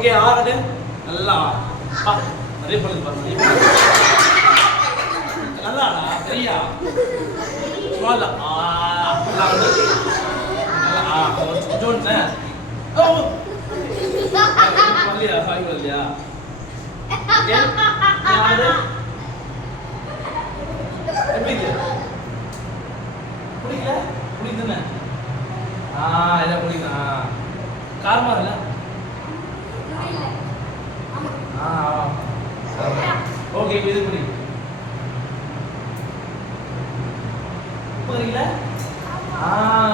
okay Aagadu நல்லா நிறைய பண்ணுது பாருங்க நல்லாடா சரியா சும்மா கொஞ்சோண்டு வரலையா சாய் வரலையா எப்படி புரியுதா புரியுதுன்னு இதை புரியுதா காரமா இல்லை ஓகே இப்போ இது புரியுது உப்பு கறியில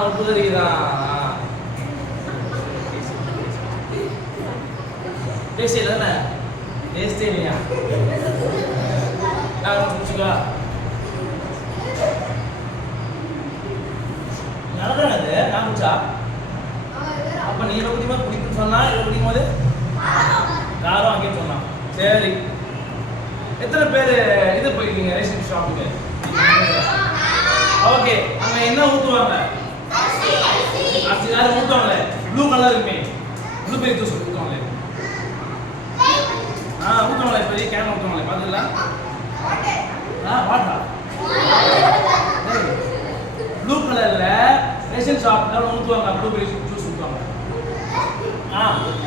உப்பு கறிதான் டேஸ்ட் இல்லை தானே டேஸ்டே இல்லையா முடிச்சுக்கா நல்லதானே அது நான் முடிச்சா அப்ப நீ இதை குடிக்கும்போது பிடிக்குன்னு சொன்னா இதை குடிக்கும்போது காரம் அங்கேயும் சொன்னான் சரி எத்தனை பேர் இது போயிருக்கீங்க ரேஷன் ஷாப்புக்கு ஓகே அங்க என்ன ஊத்துவாங்க அரிசி யாரும் ஊத்துவாங்களே ப்ளூ கலர் இருக்குமே ப்ளூ பெரி ஜூஸ் ஊத்துவாங்களே ஊத்துவாங்களே பெரிய கேன் ஊத்துவாங்களே பாத்தீங்களா வாட்டா ப்ளூ கலர்ல ரேஷன் ஷாப்ல ஊத்துவாங்க ப்ளூ பெரி ஜூஸ் ஊத்துவாங்க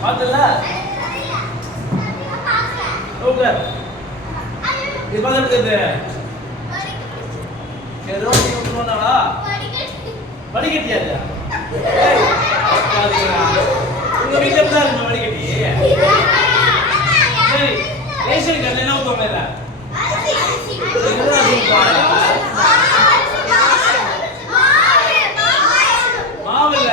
பாத்தீங்களா ஓகே இது பாத்துட்டு ஏதோ நீ ஊத்துறோம்னாடா வடிகட்டியா உங்க வீட்டுல தான் இருக்கு வடிகட்டி சரி ரேஷன் கடையில என்ன ஊத்துவாங்க இல்ல மாவு இல்ல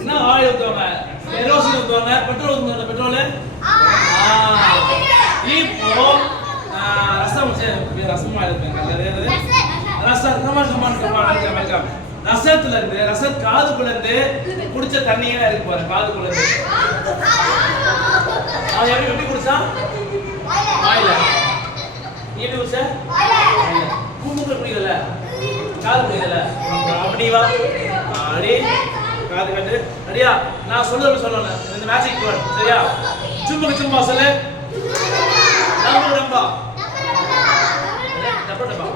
என்ன ஆயில் ஊத்துவாங்க கெரோசின் ஊத்துவாங்க பெட்ரோல் ஊத்துவாங்க பெட்ரோல் இப்போ ரசமா இருப்பேன் ரசத்துல இருந்து காதுக்குள்ள இருந்து குடிச்ச தண்ணியே இருக்கு பாரு காதுக்குள்ள இருந்து அவன் எப்படி குடிச்சான் வாயில நீ எப்படி குடிச்ச மூக்குல குடிக்கல காது குடிக்கல அப்படி வா அடி காது கட்டு அடியா நான் சொல்றது சொல்லணும் இந்த மேஜிக் வேர்ட் சரியா சும்மா சும்மா சொல்லு நம்ப நம்ப டப்பா டப்பா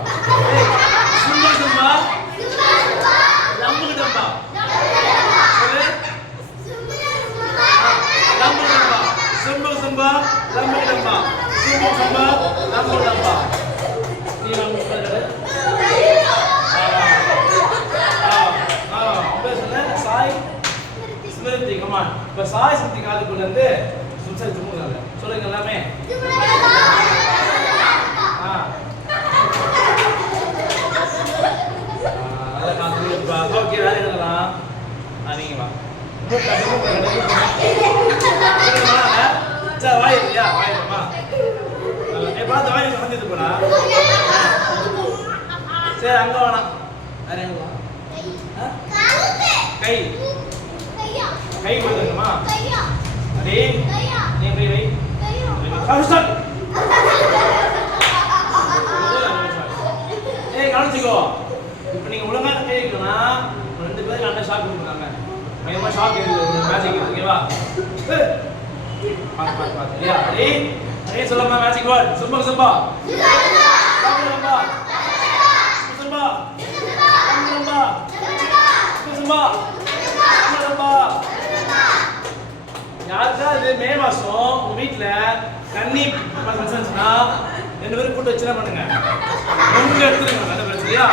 சும்மா சும்மா நம்ப டப்பா சொல்லு நம்ப டப்பா சும்மா சும்மா நம்ப டப்பா சும்மா சும்மா நம்ப டப்பா நீ நம்ப சொல்லு சாய் ஸ்மிருதி கமான் இப்ப சாய் ஸ்மிருதி காதுக்குள்ள இருந்து சும்மா சும்மா சொல்லுங்க எல்லாமே ஓகே வேற என்னலாம் நீங்க வா சரி வாய் இல்லையா வாயிலமா பார்த்து வாய் வந்துட்டு போனா சரி அங்க வேணாம் வேற எங்க வா கை கை போதுமா அடே நீ கை வை ஸ்டார்ட் ஏய் கவனிச்சுக்கோ இப்போ நீங்க ஒழுங்கா கேட்கணும்னா ரெண்டு பேருக்கு அண்ணன் ஷாக் கொடுக்குறாங்க பயமா ஷாக் இருக்கு மேஜிக் ஓகேவா பாத்து இல்லையா அடே சொல்லமா மேஜிக் வேர்ட் சும்மா சும்மா சும்மா சும்மா சும்மா சும்மா சும்மா யாருக்கா இது மே மாசம் உங்க வீட்டுல தண்ணி பசங்கன்னா ரெண்டு பேரும் கூட்டு வச்சுதான் பண்ணுங்க ரொம்ப எடுத்துருங்க அந்த பிரச்சனையா